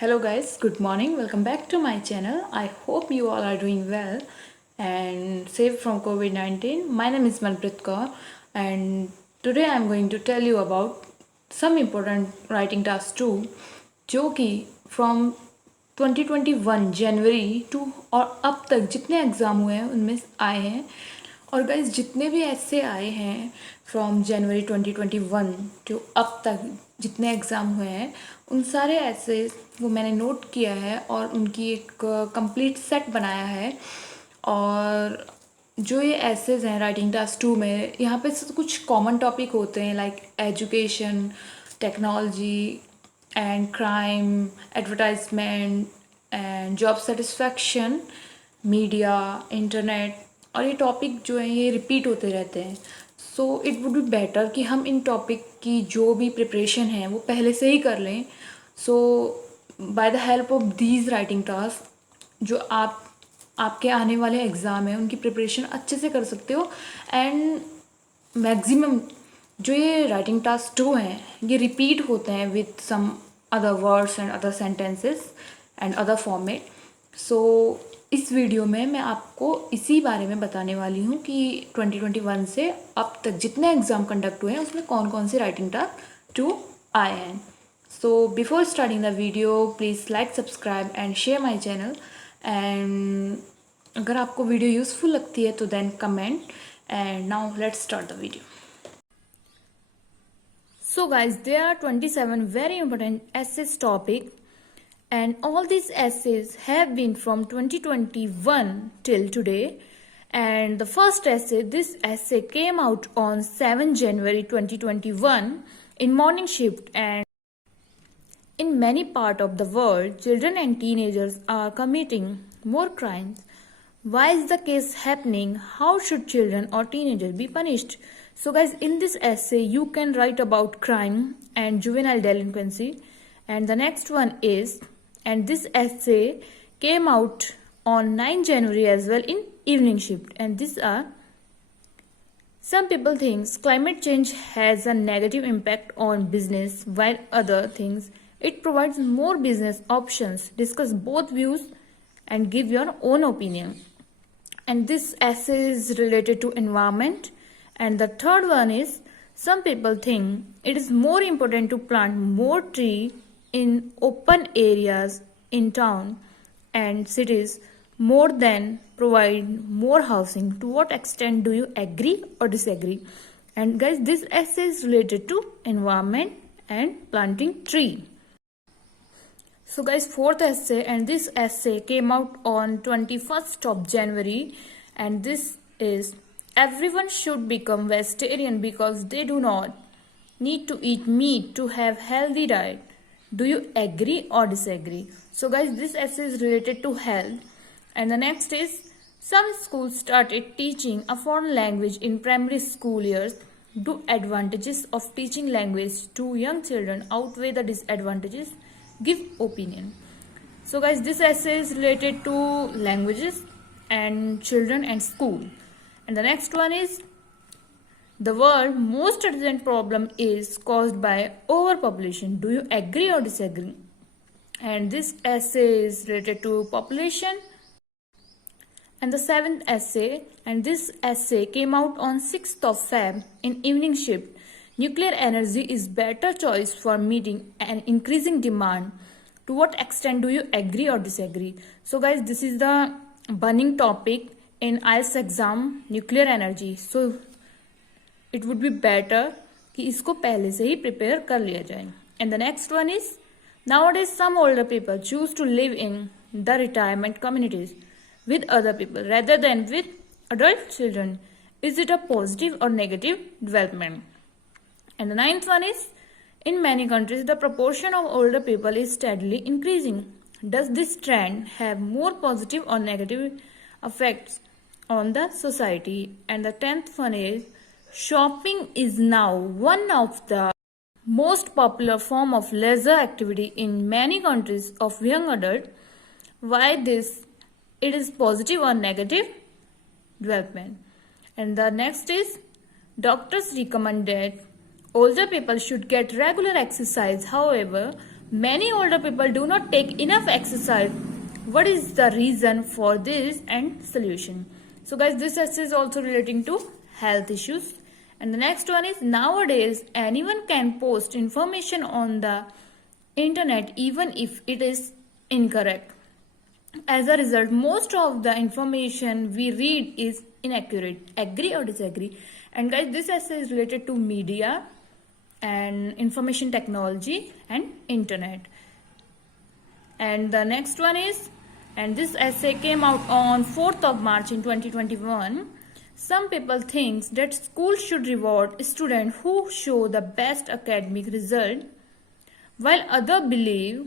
Hello guys, good morning. Welcome back to my channel. I hope you all are doing well and safe from COVID-19. My name is Manpreet Kaur and today I am going to tell you about some important writing tasks too जो कि from 2021 January to और अब तक जितने exam हुए हैं उनमें आए हैं। और गाइज जितने भी ऐसे आए हैं फ्रॉम जनवरी 2021 टू अब तक जितने एग्ज़ाम हुए हैं उन सारे ऐसे वो मैंने नोट किया है और उनकी एक कंप्लीट सेट बनाया है। और जो ये एसेज हैं राइटिंग टास्क 2 में, यहाँ पे कुछ कॉमन टॉपिक होते हैं like education, technology and crime, advertisement and job satisfaction, media, internet. और ये टॉपिक जो है ये रिपीट होते रहते हैं। So it would be better कि हम इन टॉपिक की जो भी प्रिपरेशन है वो पहले से ही कर लें। So by the help of these writing task जो आपके आने वाले एग्ज़ाम है उनकी प्रिपरेशन अच्छे से कर सकते हो। एंड मैक्सिमम जो ये राइटिंग टास्क 2 हैं ये रिपीट होते हैं with some other words and other sentences and other format. So इस वीडियो में मैं आपको इसी बारे में बताने वाली हूँ कि 2021 से अब तक जितने एग्ज़ाम कंडक्ट हुए हैं उसमें कौन कौन से राइटिंग टास्क 2 आए हैं। So before starting the video please like, subscribe and share my channel. And अगर आपको वीडियो यूज़फुल लगती है तो then comment. And now let's start the video. So guys, there are 27 very important essays topic and all these essays have been from 2021 till today. And the first essay, this essay came out on 7 January 2021 in morning shift. And in many parts of the world, children and teenagers are committing more crimes. Why is the case happening? How should children or teenagers be punished? So guys, in this essay you can write about crime and juvenile delinquency. And the next one is, and this essay came out on 9 January as well in evening shift. And these are, some people think climate change has a negative impact on business, while other things it provides more business options. Discuss both views and give your own opinion. And this essay is related to environment. And the third one is, some people think it is more important to plant more tree in open areas in town and cities more than provide more housing. To what extent do you agree or disagree? And guys, this essay is related to environment and planting tree. So guys, fourth essay, and this essay came out on 21st of January, and this is, everyone should become vegetarian because they do not need to eat meat to have healthy diet. Do you agree or disagree? So guys, this essay is related to health. And the next is, some schools started teaching a foreign language in primary school years. Do advantages of teaching language to young children outweigh the disadvantages? Give opinion. So guys, this essay is related to languages and children and school. And the next one is, the world's most urgent problem is caused by overpopulation. Do you agree or disagree? And this essay is related to population. And the seventh essay, and this essay came out on 6th of Feb in evening shift. Nuclear energy is better choice for meeting an increasing demand. To what extent do you agree or disagree? So guys, this is the burning topic in IELTS exam, nuclear energy. So it would be better कि इसको पहले से ही prepare कर लिया जाए. And the next one is, nowadays some older people choose to live in the retirement communities with other people rather than with adult children. Is it a positive or negative development? And the ninth one is, in many countries the proportion of older people is steadily increasing. Does this trend have more positive or negative effects on the society? And the 10th one is, shopping is now one of the most popular form of leisure activity in many countries of young adult. Why this? It is positive or negative development? And the next is, doctors recommend that older people should get regular exercise. However, Many older people do not take enough exercise. What is the reason for this and solution? So guys, this essay is also relating to health issues. And the next one is, nowadays anyone can post information on the internet even if it is incorrect. As a result, most of the information we read is inaccurate. Agree or disagree? And guys, this essay is related to media and information technology and internet. And the next one is, and this essay came out on 4th of March in 2021. Some people think that school should reward students who show the best academic result, while others believe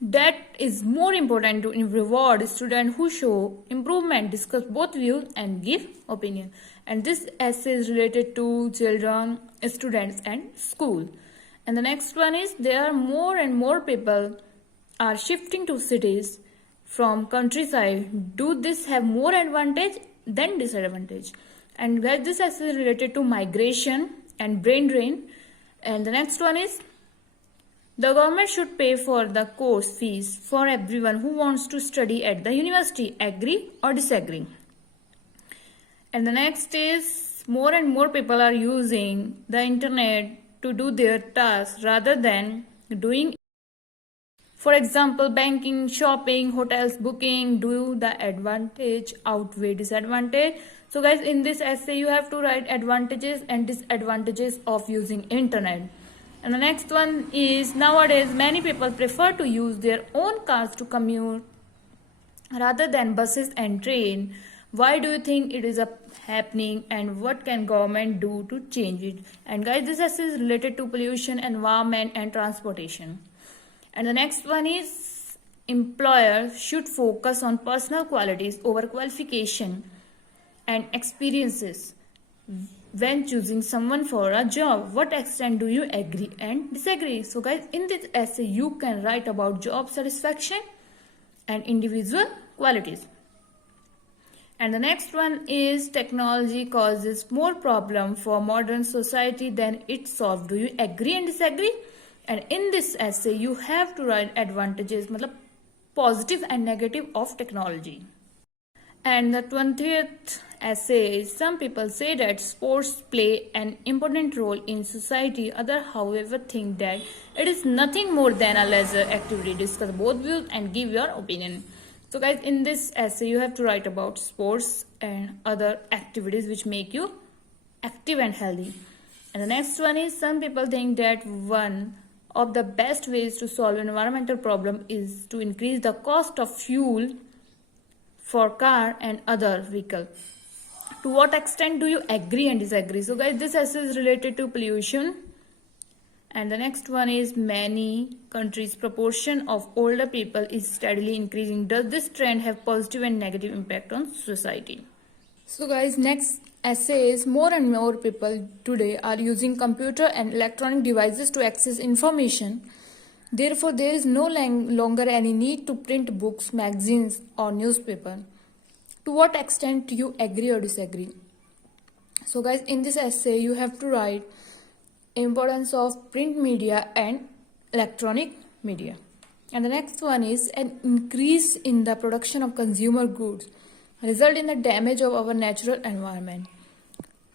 that is more important to reward students who show improvement. Discuss both views and give opinion. And this essay is related to children, students and school. And the next one is, there are more and more people are shifting to cities from countryside. Do this have more advantage than disadvantage? And where this essay is related to migration and brain drain. And the next one is, the government should pay for the course fees for everyone who wants to study at the university. Agree or disagree? And the next is, more and more people are using the internet to do their tasks rather than doing, for example, banking, shopping, hotels booking. Do the advantage outweigh disadvantage? So guys, in this essay you have to write advantages and disadvantages of using internet. And the next one is, nowadays many people prefer to use their own cars to commute rather than buses and train. Why do you think it is happening, and what can government do to change it? And guys, this essay is related to pollution, environment and transportation. And the next one is, employers should focus on personal qualities over qualification and experiences when choosing someone for a job. What extent do you agree and disagree? So guys, in this essay you can write about job satisfaction and individual qualities. And the next one is, technology causes more problem for modern society than it solves. Do you agree and disagree? And in this essay you have to write advantages, positive and negative of technology. And the 20th essay is, some people say that sports play an important role in society. Others, however, think that it is nothing more than a leisure activity. Discuss both views and give your opinion. So guys, in this essay you have to write about sports and other activities which make you active and healthy. And the next one is, some people think that one of the best ways to solve an environmental problem is to increase the cost of fuel for car and other vehicle. To what extent do you agree and disagree? So guys, this essay is related to pollution. And the next one is, many countries' proportion of older people is steadily increasing. Does this trend have positive and negative impact on society? So guys, next essay is, more and more people today are using computer and electronic devices to access information. Therefore, there is no longer any need to print books, magazines or newspaper. To what extent do you agree or disagree? So guys, in this essay you have to write importance of print media and electronic media. And the next one is, an increase in the production of consumer goods result in the damage of our natural environment.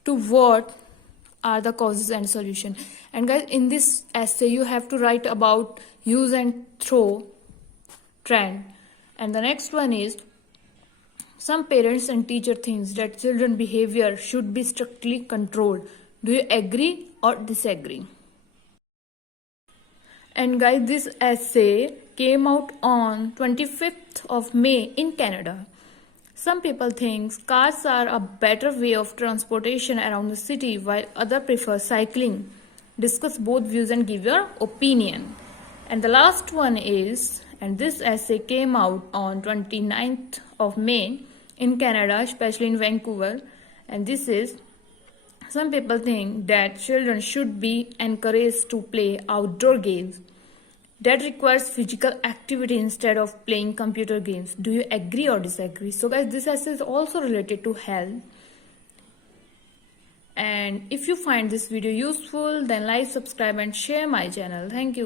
To what are the causes and solution? And guys, in this essay you have to write about use and throw trend. And the next one is, some parents and teachers think that children behavior should be strictly controlled. Do you agree or disagree? And guys, this essay came out on 25th of May in Canada. Some people think cars are a better way of transportation around the city, while others prefer cycling. Discuss both views and give your opinion. And the last one is, and this essay came out on 29th of May in Canada, especially in Vancouver. And this is, some people think that children should be encouraged to play outdoor games that requires physical activity instead of playing computer games. Do you agree or disagree? So guys, this essay is also related to health. And if you find this video useful, then like, subscribe and share my channel. Thank you.